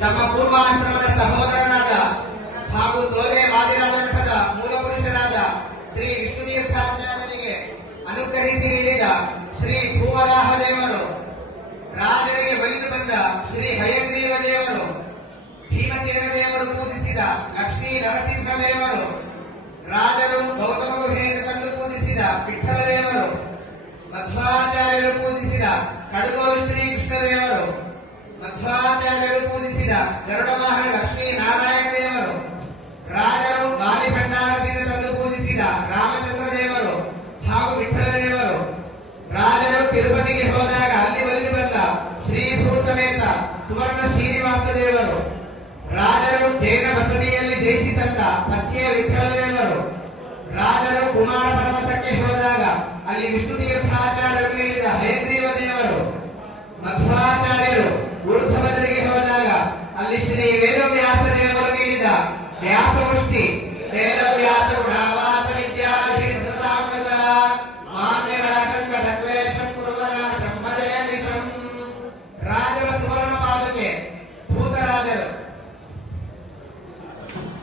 ತಮ್ಮ ಪೂರ್ವಾಶ್ರಮದ ಸಹೋದರನಾದ ಹಾಗೂ ಸೋದೆ ವಾದಿರಾಜ ಮಠದ ಮೂಲ ಪುರುಷನಾದ ಶ್ರೀ ವಿಷ್ಣು ತೀರ್ಥಾಚಾರ್ಯರಿಗೆ ಅನುಗ್ರಹಿಸಿ ನೀಡಿದ ಶ್ರೀ ಭೂವರಾಹ ದೇವರು ರಾಜರಿಗೆ ಬೈದು ಬಂದ ಶ್ರೀ ಹಯಗ್ರೀವ ದೇವರು, ಭೀಮಸೇನ ದೇವರು ಪೂಜಿಸಿದ ಲಕ್ಷ್ಮೀ ನರಸಿಂಹ ದೇವರು, ರಾಜರು ಗೌತಮ ಗುಹೆಯನ್ನು ತಂದು ಪೂಜಿಸಿದ ವಿಠಲ ದೇವರು, ಮಧ್ವಾಚಾರ್ಯರು ಪೂಜಿಸಿದ ಕಡಗೋಲು ಶ್ರೀ ಕೃಷ್ಣ ದೇವರು, ಮಧ್ವಾಚಾರ್ಯರು ಪೂಜಿಸಿದ ಗರುಡ ವಾಹನ ಲಕ್ಷ್ಮೀ ನಾರಾಯಣ ದೇವರು. ರಾಜರು ಬಾಲಿ ಭಂಡಾರದಿಂದ ತಂದು ಪೂಜಿಸಿದ ರಾಮಚಂದ್ರ ದೇವರು ಹಾಗೂ ವಿಠಲ ದೇವರು. ರಾಜರು ತಿರುಪತಿಗೆ ಹೋದಾಗ ಅಲ್ಲಿ ಒಲಿದು ಬಂದ ಶ್ರೀ ಭೂ ಸಮೇತ ಸುವರ್ಣ ಶ್ರೀನಿವಾಸ ದೇವರು. ರಾಜರು ಜೈನ ಬಸದಿಯಲ್ಲಿ ಜಯಿಸಿ ತಂದ ಪಚ್ಚೆಯ ವಿಠಲ ದೇವರು. ರಾಜರು ಕುಮಾರ ಪರ್ವತಕ್ಕೆ ಹೋದಾಗ ಅಲ್ಲಿ ವಿಷ್ಣು ತೀರ್ಥಾಚಾರ್ಯರು